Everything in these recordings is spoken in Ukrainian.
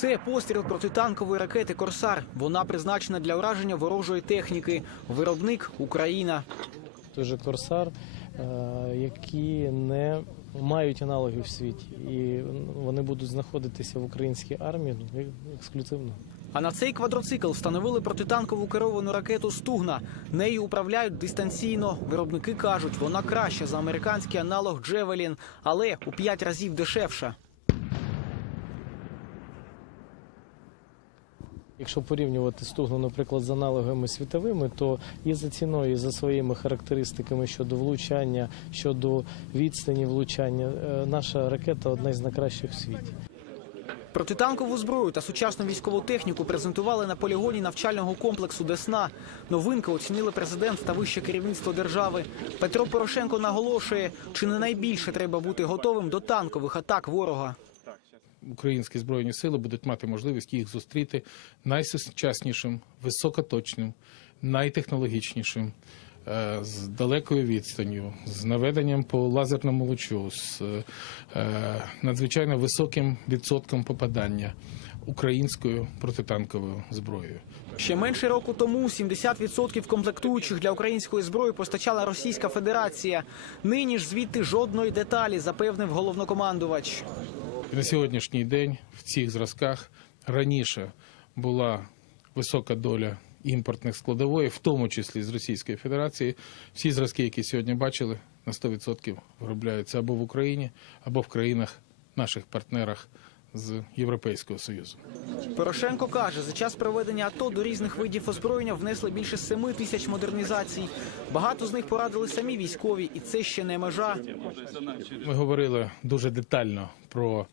Це постріл протитанкової ракети Корсар. Вона призначена для ураження ворожої техніки. Виробник Україна. той же Корсар, е, які не мають аналогів в світі, і вони будуть знаходитися в українській армії ну, ексклюзивно. А на цей квадроцикл встановили протитанкову керовану ракету Стугна. Нею управляють дистанційно. Виробники кажуть, вона краща за американський аналог Джевелін, але у п'ять разів дешевша. Якщо порівнювати стугну, наприклад, з аналогами світовими, то і за ціною, і за своїми характеристиками щодо влучання, щодо відстані влучання, е, наша ракета одна з найкращих в світі. Протитанкову зброю та сучасну військову техніку презентували на полігоні навчального комплексу Десна. Новинка оцінили президент та вище керівництво держави. Петро Порошенко наголошує, чи не найбільше треба бути готовим до танкових атак ворога. Українські збройні сили будуть мати можливість їх зустріти найсучаснішим, високоточним, найтехнологічнішим, е, з далекою відстанню, з наведенням по лазерному лучу, з е, надзвичайно високим відсотком попадання українською протитанковою зброєю. Ще менше року тому 70% комплектуючих для української зброї постачала Російська Федерація. Нині ж звідти жодної деталі, запевнив головнокомандувач. На сьогоднішній день в цих зразках раніше була висока доля імпортних складової, в тому числі з Російської Федерації. Всі зразки, які сьогодні бачили, на 100% виробляються або в Україні, або в країнах наших партнерах з Європейського Союзу. Порошенко каже, за час проведення АТО до різних видів озброєння внесли більше 7 тисяч модернізацій. Багато з них порадили самі військові, і це ще не межа. Ми говорили дуже детально про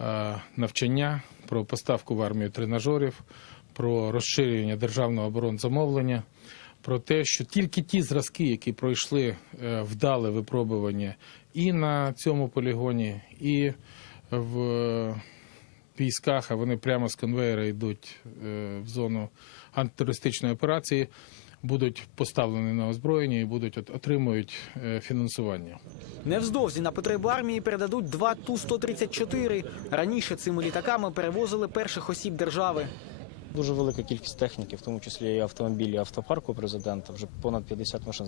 е, навчання, про поставку в армію тренажерів, про розширення державного оборонзамовлення, про те, що тільки ті зразки, які пройшли е, вдале випробування і на цьому полігоні, і в е, військах, а вони прямо з конвейера йдуть е, в зону антитерористичної операції. Будуть поставлені на озброєння і будуть отримують е, фінансування. Невздовзі на потребу армії передадуть два Ту-134. Раніше цими літаками перевозили перших осіб держави. Дуже велика кількість техніки, в тому числі і автомобілі автопарку президента. Вже понад 50 машин,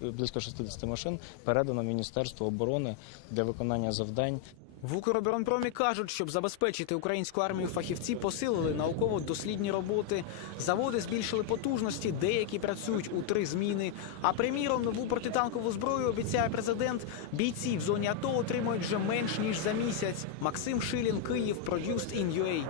близько 60 машин передано Міністерству оборони для виконання завдань. В Укроборонпромі кажуть, щоб забезпечити українську армію фахівці посилили науково-дослідні роботи. Заводи збільшили потужності, деякі працюють у три зміни. А приміром, нову протитанкову зброю обіцяє президент. Бійці в зоні АТО отримують вже менш ніж за місяць. Максим Шилін, Київ, Produced in UA.